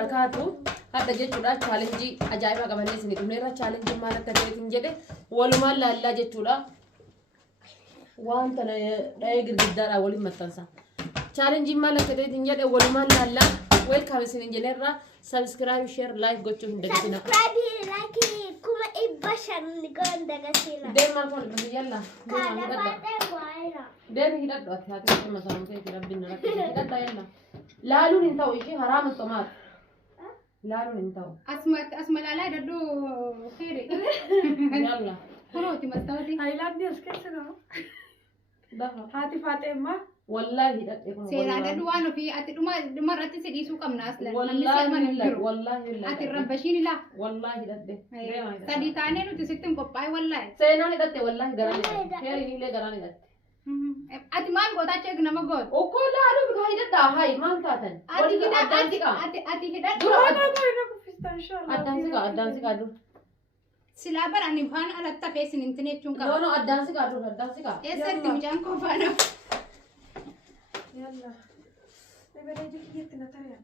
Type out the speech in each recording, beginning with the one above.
وبركاته هذا جتولا challenge أجايبها كمان نسني كميرا challenge ما لك تريتين جده ولما لا جتولا وانت لا يقدر الدار أولي ما تنسى challenge ما لك تريتين جده ولما لا welcome سنين جنرا subscribe share like go to هندسة subscribe like كم إبشر نقول دقتنا دم ما كون بس يلا كذا فاتح وايرا دم هيدا دوت هاتي مثلا كذا ربنا هيدا يلا لا لون انتو إشي حرام الطماط لا لون انتو اسمع لا ددو خيري يلا خروتي مستوتي هاي لا بدي اسكت سنة ده هاتي فاطمة والله هيدا سيرا ددو وانو في اتي مرة تسدي سوق من اصلا والله اتي ربشيني لا والله هيدا سدي تاني نو تسيتم كوباي والله سينا هيدا والله غراني خير نيله غراني ده ati maal gootaa cheek nama goot okko laalu bika hidadha hay maal taatan ati hidadhu addansi kaa dur silaa barani faan alatta feesin intine jechuun qaba no addansi kaa dur eessatti mucaan koo faana يلا نبي نجيك جتنا ترى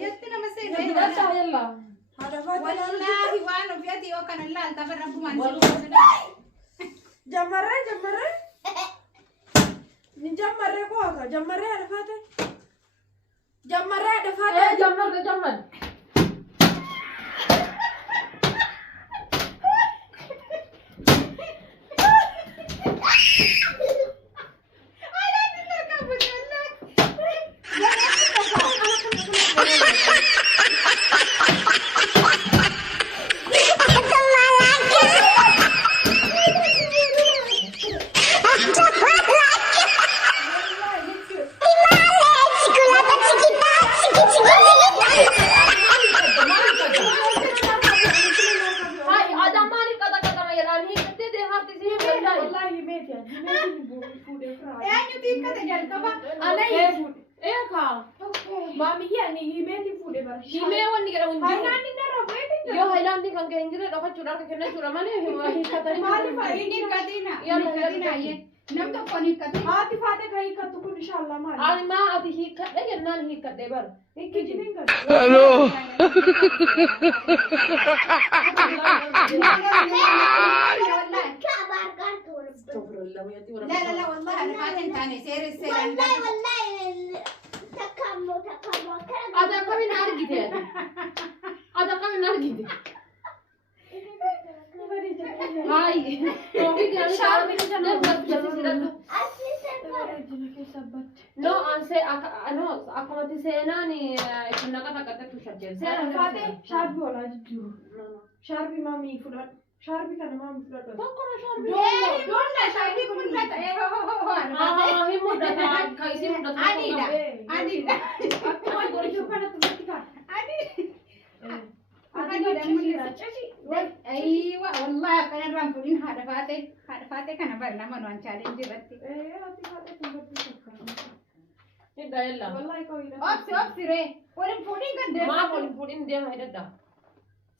jetti nama hidadha seedee yalla هذا فاطمة wallaahi waan ofiati yoo kana laalta bara rabbumaan جمرة نجمرة كوكا جمرة هذا فاطمة جمرة هذا فاطمة jammal مامي يعني هي ماتي فودي برا himee wanni jedhamu hin jiru هاي نرى بيتي yoo haayilaandii kan ka'e hin jirre dhokachuudhaan akka kenna jechuudha malee hiikatanii nam tokko ni katina هاتي فاتك هاي كتكون إن شاء الله مالي ani maa ati hiikadhe jennaan hiikadhe bar هيك جنين كده لا والله انا فاتن ثاني سير والله تكمل ada kamiin argite ada kamiin argite hay no anse no akkamatti seenaan isin naqa taqqaxxattu shajjeen فاتح شاربي ولا جدو شاربي مامي فلان شاربي كان مامي فلان tokkoma sharbi donna shaydi kullata hin muddata ka isin muddatu adida أكتر شو كانت تبكي ايوه والله كان رامبولين هذا فاتي كان برنا من challenge irratti إيه هاتي فاتك تبكي hidda yalla والله قوي obsi re wolin fuudhin kan deema maa waliin fuudhin deema hidhadha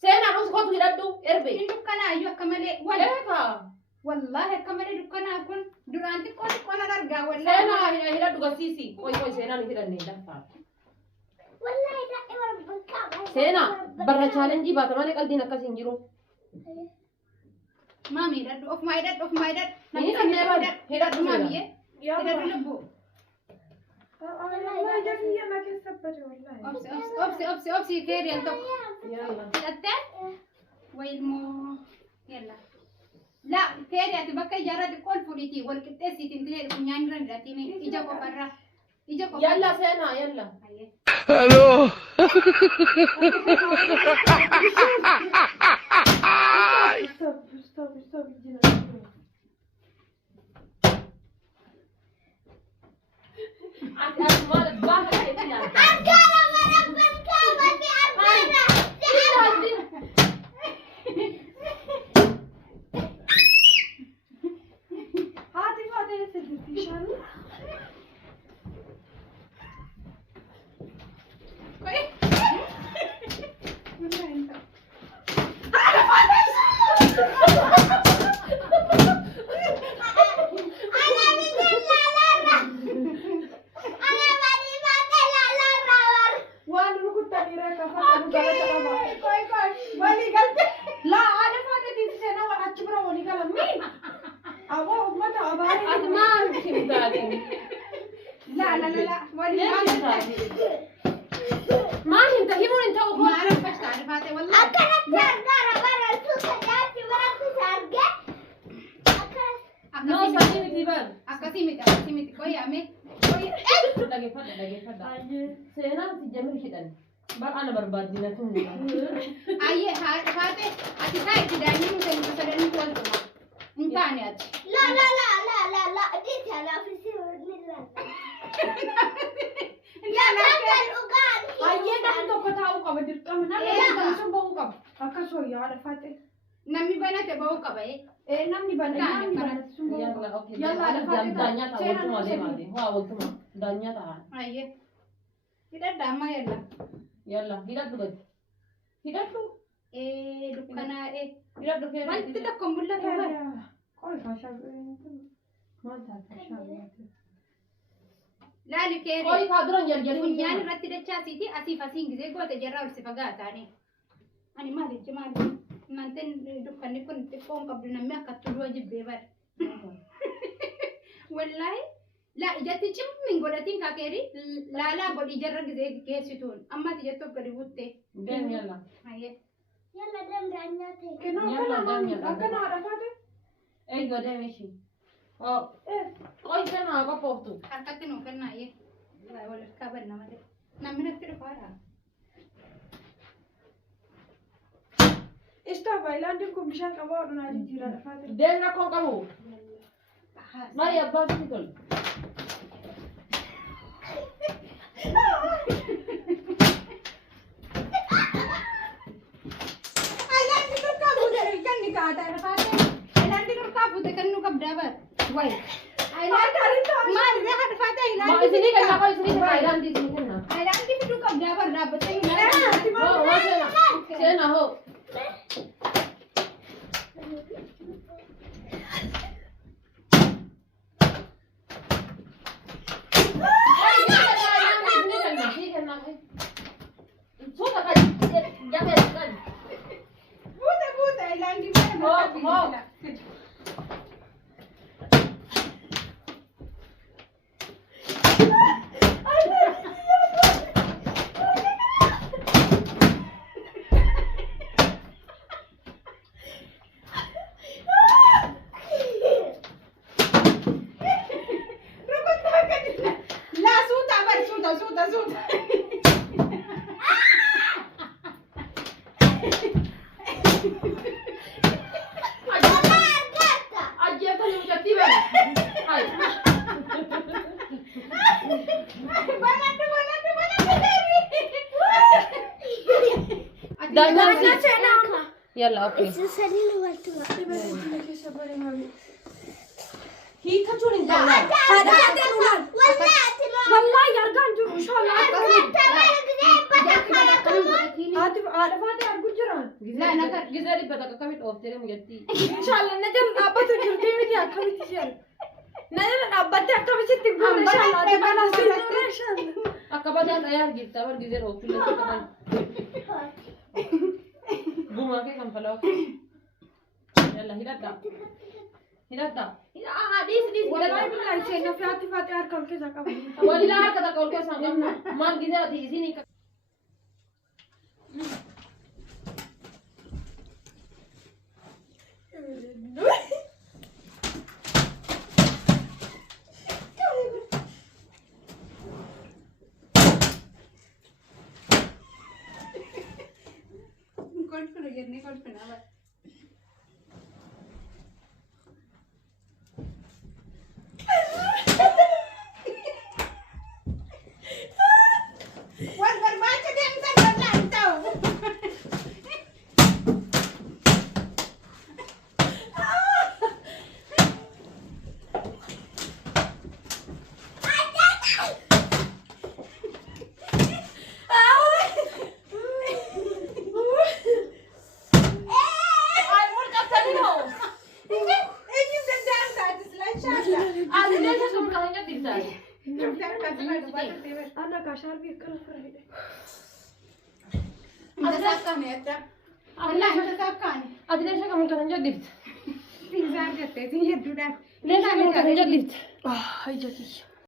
seenaan us kotu hidhadhu erbe in dukkana ayyu akka malee eeka wallahi akka malee dukkana kun duraan xiqqoo argaa wallahi seenaa hidhadhu gasiisi qoy seenaan hidhanne dafaa والله دائما بالكعب seenaa barra chaalenjii baata malee qalbiin akkas hin jiru maami hidhadhu ofuma hidhadhu Ni kanneen bada hidhadhu maami hidhadhu يلا lubbu والله جابي أنا كسبت والله obsi keeriyan tokko yalla hidhattee wayilmoo yalla la keeri ati bakka ijaarraa xiqqoon fuudhiti wal qixxeessiitiin tilee funyaan dura hidhatiin ija qofarra yalla seenaa yalla Hello. استوب ati maal baaka ta'e nyaata أركان ورب الكعبة أركان هاتي فاتي سدتي إن شاء الله أنا galata qaba. Koy walii galte. Laa haadha faataatiif seenaa achi bira walii galammi. Aboo ummata abaaree. Ati maal kimtaati? La walii galte. Maal hinta himuun hin ta'u Maal fashta arifaate wallahi. Akkanatti argaara bara suuta nyaatti bara kuusa argee. No, sadi miti bar. Akkasii miti koy ame. Koy. Dhageeffadha. Seenaan si jamil hidhan. Bar ana barbaadina tun. Ayyee haadhafaate ati taa itti daa'imni musa sadanii wal tuma. Hin taane ati. La jecha laafisi ni la. Kan ugaan. Hayyee namni tokko taa'uu qaba dirqama. Namni tokko sun ba'uu qaba. Akkasuma haadha faatee. Namni banate ba'uu qaba. Namni banate sun ba'uu qaba. Yalla, okay. Yalla, haadha faatee Daanya ta'a. ta'a waltuma deemaati. Waa waltuma. Daanya ta'a. Ayyee. Hidhadha amma yalla. Yalla, hidhadhu gadi. Hidhadhu. Dukkanaa'ee. Hidhadhu kee. Wanti tokko mul'atu bara. Qoy faashaa maal taate faashaa. Laali keeree. Qoy kaa duran jaljalii. Funyaan irratti dachaasiiti asiif asiin gisee goote jarraa ol si fagaataani. Ani maalichi maali? Nanteen dukkanni kun xiqqoon qabdu namni akka tulluu jibbee bara. Wallaahi laa ijatti cimmin godhatiin kaakeeri laalaa godhi jarra gisee geessituun ammas ijatti of gadi buttee. Deem yalla. Ayyee. Yalla danda'a nyaatee. Kenaa akkana haadha faatee. Eeyyoo deem ishii. Qoy seenaa qophooftu. Harkatti nuu kennaa ayyee. Wal harkaa banna malee. Namni natti dhufaadha. Istaa baayilaandiin kun bishaan qabaa odunaa jijjiiraa faatee. Deem rakkoon qabu. Mari abbaa fi tol. Ayyaanni durkaa fuudhee kan ni kaa'ata irrafaate. Ayyaanni durkaa fuudhee kan nu qabdaa bara. Wayi. Ayyaanni maali reefa dhufaate ayyaanni. Isinii kenna qoy isinii kenna ayyaanti isinii kenna. Ayyaanni fiduu qabdaa bara dhaabbattee hin Seenaa hoo. Fuute ayyaanni bara Hoo. Yalla, okay. Isin sadiin waltuma. Hiika churin Haadha faatee ulaan. Wallaahi argaan jiru inshallah. Haadha faatee argu jiraan. Gizee dhibbata akkamit dhooftee mujatti. Inshallah na jala dhaabbatu jirtee miti akkamitti isheen. Na jala dhaabbattee akkamitti guura inshallah. Dibana sinuura inshallah. Akka bataan dhayaa argirta bar gizee dhooftu leessa qaban. Gumaa kee kan falaa. Yalla hidhadha. Hidhadha. Wallahi billahi isheen na fiyaatti faatee harkaan keessaa qaba. Walilaa harka takka ol keessaa hin qabnu. Maal gizee ati isinii kolfinu jennee kolfina bara. Wal barbaacha deemsan wallaa hin ta'u. Ana ka sharbii akkana fira hidhe. Allah hin tasakkaane. Ati leesha kam kan jallift. Siin zaargattee siin hedduudhaan. Leesha kam kan jallift. Ija kiyya.